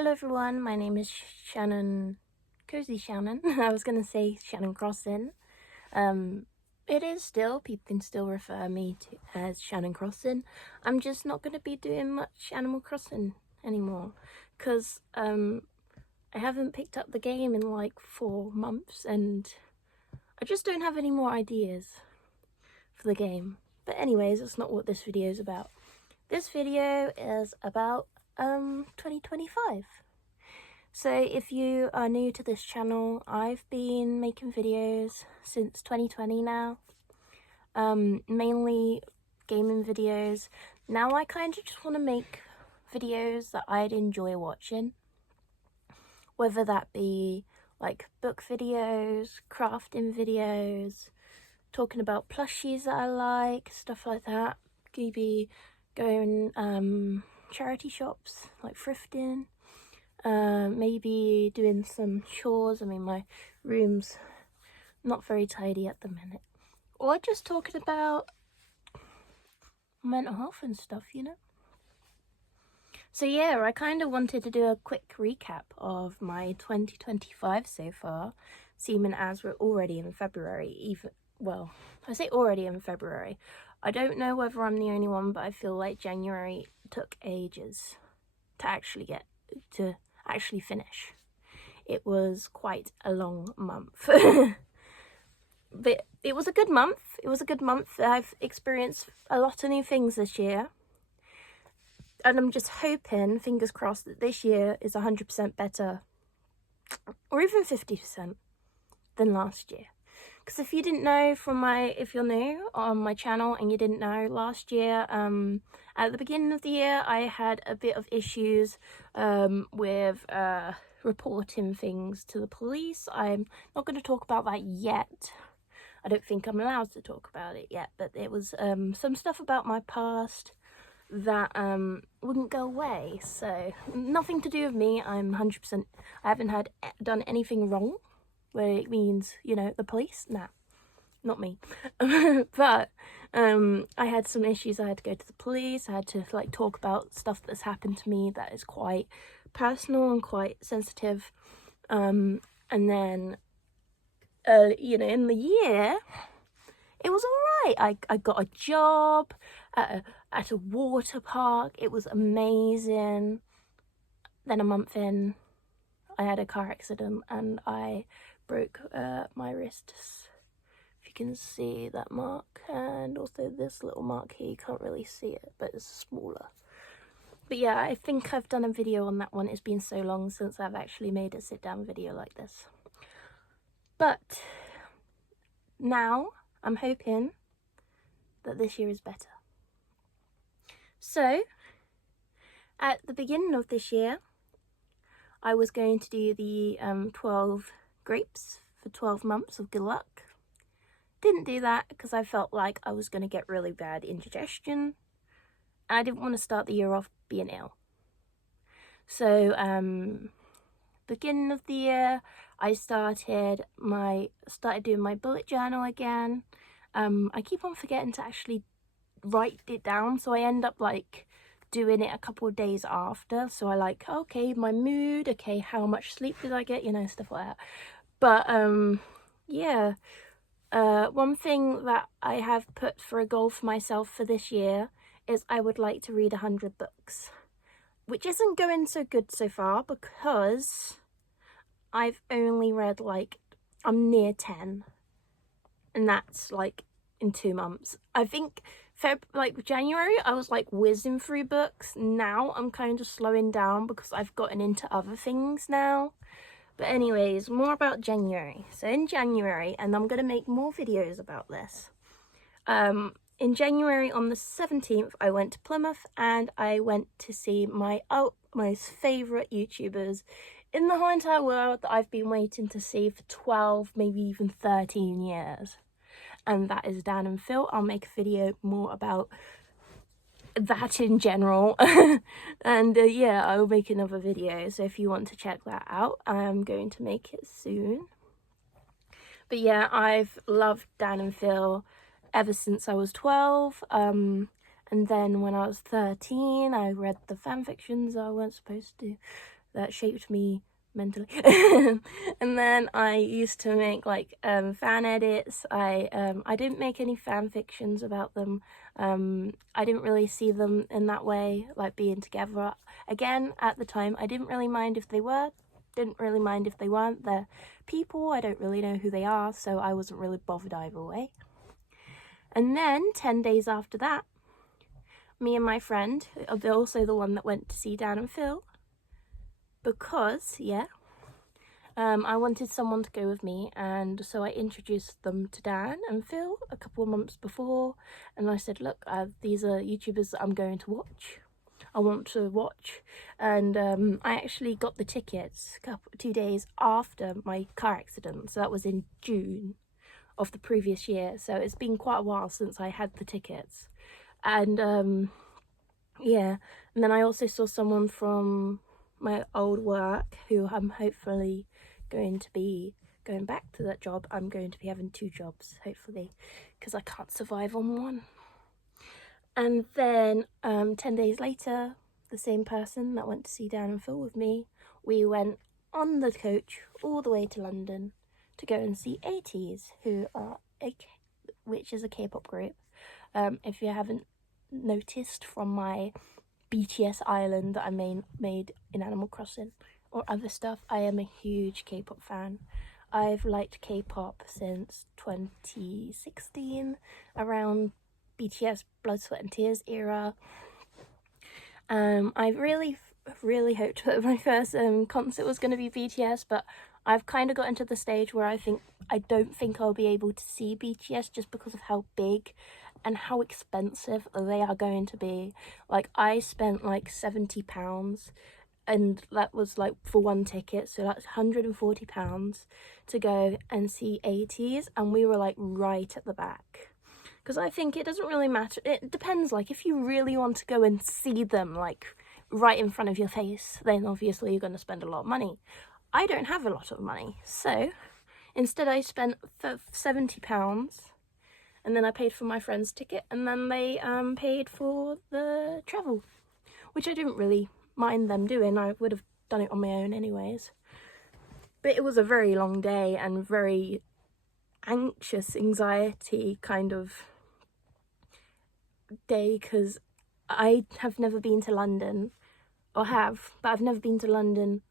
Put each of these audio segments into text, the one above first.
Hello everyone, my name is Shannon, Cozy Shannon. I was going to say Shannon Crossin. It is still, people can still refer me to as Shannon Crossin. I'm just not going to be doing much Animal Crossing anymore because I haven't picked up the game in like 4 months and I just don't have any more ideas for the game. But anyways, that's not what this video is about. This video is about 2025. So if you are new to this channel, I've been making videos since 2020 now, mainly gaming videos. Now I kind of just want to make videos that I'd enjoy watching, whether that be like book videos, crafting videos, talking about plushies that I like, stuff like that. Maybe going charity shops, like thrifting, maybe doing some chores. I mean, my room's not very tidy at the minute. Or just talking about mental health and stuff, you know? So yeah, I kind of wanted to do a quick recap of my 2025 so far, seeming as we're already in February. Well, I say already in February. I don't know whether I'm the only one, but I feel like January took ages to actually finish. It was quite a long month. But it was a good month. I've experienced a lot of new things this year. And I'm just hoping, fingers crossed, that this year is 100% better, or even 50% than last year. Because if you didn't know if you're new on my channel and you didn't know, last year, at the beginning of the year, I had a bit of issues with reporting things to the police. I'm not going to talk about that yet. I don't think I'm allowed to talk about it yet, but it was some stuff about my past that wouldn't go away. So nothing to do with me. I'm 100%, I haven't done anything wrong, where it means, you know, the police. Nah, not me. But I had some issues. I had to go to the police. I had to like talk about stuff that's happened to me that is quite personal and quite sensitive. And then you know, in the year it was all right. I got a job at a water park. It was amazing. Then a month in, I had a car accident and I broke my wrists. If you can see that mark, and also this little mark here, you can't really see it, but it's smaller. But yeah, I think I've done a video on that one. It's been so long since I've actually made a sit-down video like this. But now I'm hoping that this year is better. So at the beginning of this year, I was going to do the 12 grapes for 12 months of good luck. Didn't do that because I felt like I was going to get really bad indigestion. And I didn't want to start the year off being ill. So beginning of the year, I started doing my bullet journal again. I keep on forgetting to actually write it down, so I end up like doing it a couple of days after. So I like, okay, my mood, okay, how much sleep did I get, you know, stuff like that. But yeah, one thing that I have put for a goal for myself for this year is I would like to read 100 books, which isn't going so good so far because I've only read like, I'm near 10, and that's like in 2 months. I think January I was like whizzing through books. Now I'm kind of slowing down because I've gotten into other things now. But anyways, more about January. So in January, and I'm going to make more videos about this, in January on the 17th I went to Plymouth and I went to see my most favourite YouTubers in the whole entire world that I've been waiting to see for 12, maybe even 13 years. And that is Dan and Phil. I'll make a video more about that in general. And yeah, I'll make another video. So if you want to check that out, I'm going to make it soon. But yeah, I've loved Dan and Phil ever since I was 12. And then when I was 13, I read the fan fictions I weren't supposed to. that shaped me mentally. And then I used to make like fan edits. I didn't make any fan fictions about them. I didn't really see them in that way, like being together. Again, at the time, I didn't really mind if they were, didn't really mind if they weren't. They're people, I don't really know who they are, so I wasn't really bothered either way. And then 10 days after that, me and my friend, also the one that went to see Dan and Phil, because, I wanted someone to go with me, and so I introduced them to Dan and Phil a couple of months before, and I said, look, these are YouTubers that I'm going to watch. I want to watch. And I actually got the tickets 2 days after my car accident, so that was in June of the previous year, so it's been quite a while since I had the tickets. And yeah, and then I also saw someone from my old work who I'm hopefully going to be going back to that job. I'm going to be having 2 jobs, hopefully, because I can't survive on one. And then 10 days later, the same person that went to see Dan and Phil with me, we went on the coach all the way to London to go and see Ateez, which is a K-pop group. If you haven't noticed from my BTS island that I made in Animal Crossing or other stuff, I am a huge K-pop fan. I've liked K-pop since 2016, around BTS Blood, Sweat and Tears era. I really hoped that my first concert was going to be BTS, but I've kind of gotten to the stage where I don't think I'll be able to see BTS just because of how big and how expensive they are going to be. Like, I spent like £70, and that was like for one ticket, so that's £140 to go and see Ateez, and we were like right at the back. Because I think it doesn't really matter. It depends, like, if you really want to go and see them, like, right in front of your face, then obviously you're going to spend a lot of money. I don't have a lot of money, so instead I spent £70, and then I paid for my friend's ticket, and then they paid for the travel, which I didn't really mind them doing. I would have done it on my own anyways. But it was a very long day and very anxious, anxiety kind of day, because I have never been to London, but I've never been to London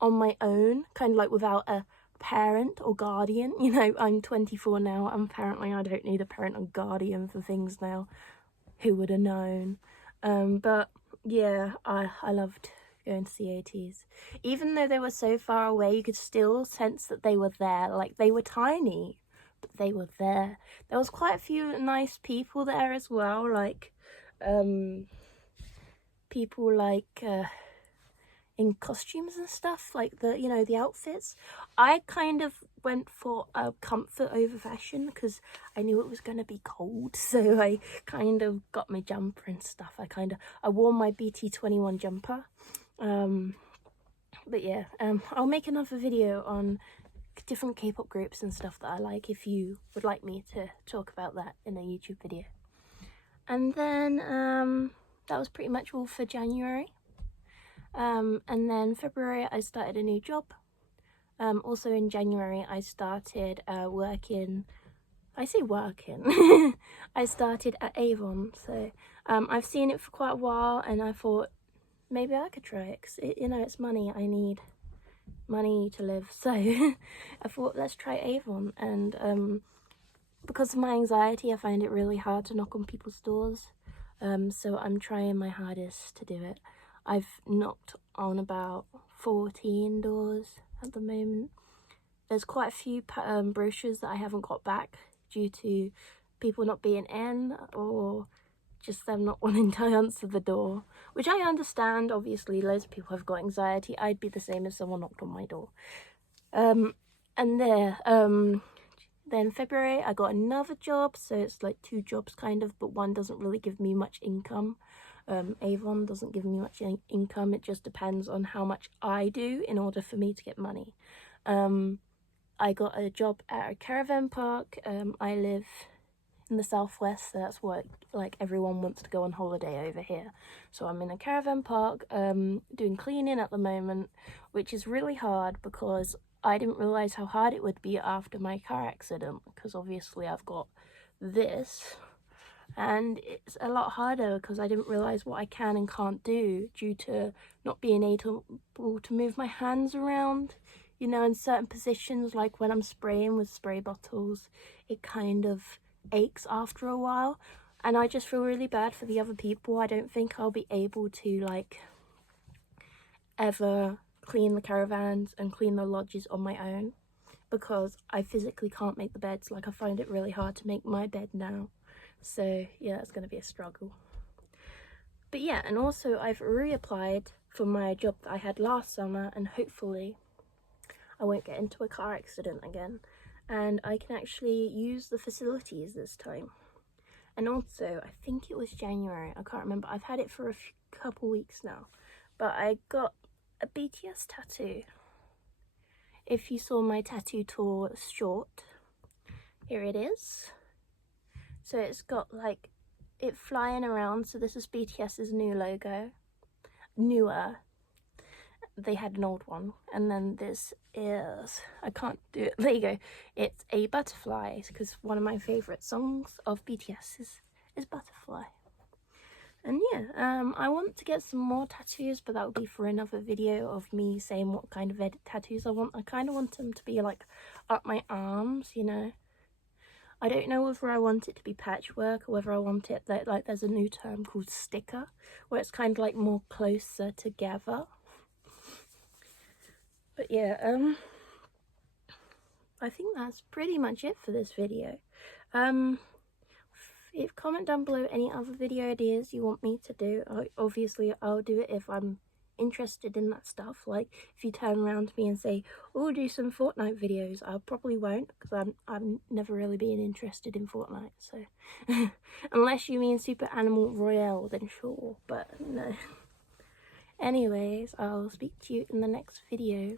on my own, kind of like without a parent or guardian. You know, I'm 24 now, and apparently I don't need a parent or guardian for things now. Who would have known? But yeah, I loved going to see Ateez. Even though they were so far away, you could still sense that they were there. Like, they were tiny, but they were there. There was quite a few nice people there as well, like people like in costumes and stuff, like the outfits. I kind of went for a comfort over fashion because I knew it was going to be cold, so I kind of got my jumper and stuff. I wore my BT21 jumper. But yeah, I'll make another video on different K-pop groups and stuff that I like, if you would like me to talk about that in a YouTube video. And then that was pretty much all for January. And then February I started a new job. Also in January I started working. I say working. I started at Avon, so I've seen it for quite a while, and I thought maybe I could try it, because it's money. I need money to live, so I thought, let's try Avon. And because of my anxiety, I find it really hard to knock on people's doors, so I'm trying my hardest to do it. I've knocked on about 14 doors at the moment. There's quite a few brochures that I haven't got back due to people not being in, or just them not wanting to answer the door, which I understand. Obviously, loads of people have got anxiety. I'd be the same if someone knocked on my door. Then February I got another job, so it's like 2 jobs kind of, but one doesn't really give me much income. Avon doesn't give me much income. It just depends on how much I do in order for me to get money. I got a job at a caravan park. I live in the southwest, so that's what like everyone wants to go on holiday over here. So I'm in a caravan park doing cleaning at the moment, which is really hard because I didn't realize how hard it would be after my car accident, because obviously I've got this, and it's a lot harder because I didn't realize what I can and can't do due to not being able to move my hands around, you know, in certain positions. Like when I'm spraying with spray bottles, it kind of aches after a while, and I just feel really bad for the other people. I don't think I'll be able to like ever clean the caravans and clean the lodges on my own because I physically can't make the beds. Like I find it really hard to make my bed now, so yeah, it's going to be a struggle. But yeah, and also I've reapplied for my job that I had last summer, and hopefully I won't get into a car accident again, and I can actually use the facilities this time. And also, I think it was January, I can't remember, I've had it for a couple weeks now, but I got a BTS tattoo. If you saw my tattoo tour short, here it is. So it's got like it flying around, so this is BTS's new logo. Newer. They had an old one, and then this is, I can't do it, there you go, it's a butterfly, because one of my favourite songs of BTS is Butterfly. And yeah, I want to get some more tattoos, but that would be for another video of me saying what kind of tattoos I want. I kind of want them to be like up my arms, you know. I don't know whether I want it to be patchwork or whether I want it that, like, there's a new term called sticker, where it's kind of like more closer together. But yeah, I think that's pretty much it for this video. Comment down below any other video ideas you want me to do. Obviously, I'll do it if I'm interested in that stuff. Like, if you turn around to me and say, oh, do some Fortnite videos, I probably won't, because I'm never really been interested in Fortnite, so. Unless you mean Super Animal Royale, then sure, but no. Anyways, I'll speak to you in the next video.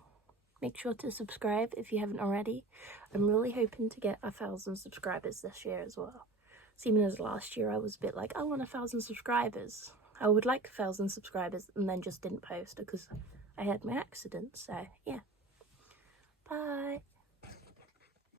Make sure to subscribe if you haven't already. I'm really hoping to get 1,000 subscribers this year as well. Seeing as last year I was a bit like, I want 1,000 subscribers. I would like 1,000 subscribers and then just didn't post because I had my accident, so yeah. Bye.